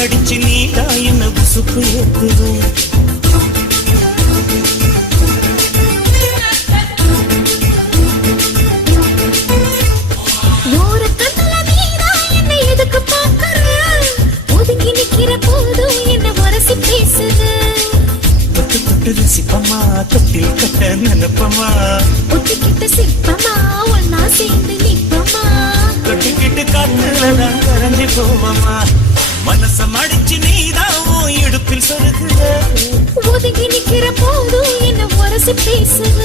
கடிச்சு நீடா என்ன உசுப்பு ஏத்துவேன். சிப்பமா தொட்டில் கட்ட நினைப்பமா ஒட்டிக்கிட்ட சிற்பமா ஒன்னா சேர்ந்து நிற்பமா தொட்டிக்கிட்டு காத்துலதான் கரைஞ்சி போவமா மனச மடிச்சு நீதான் இடுப்பில் சொருகுற ஒதுங்கி நிக்கிற போதும் என்ன உரசி பேசுற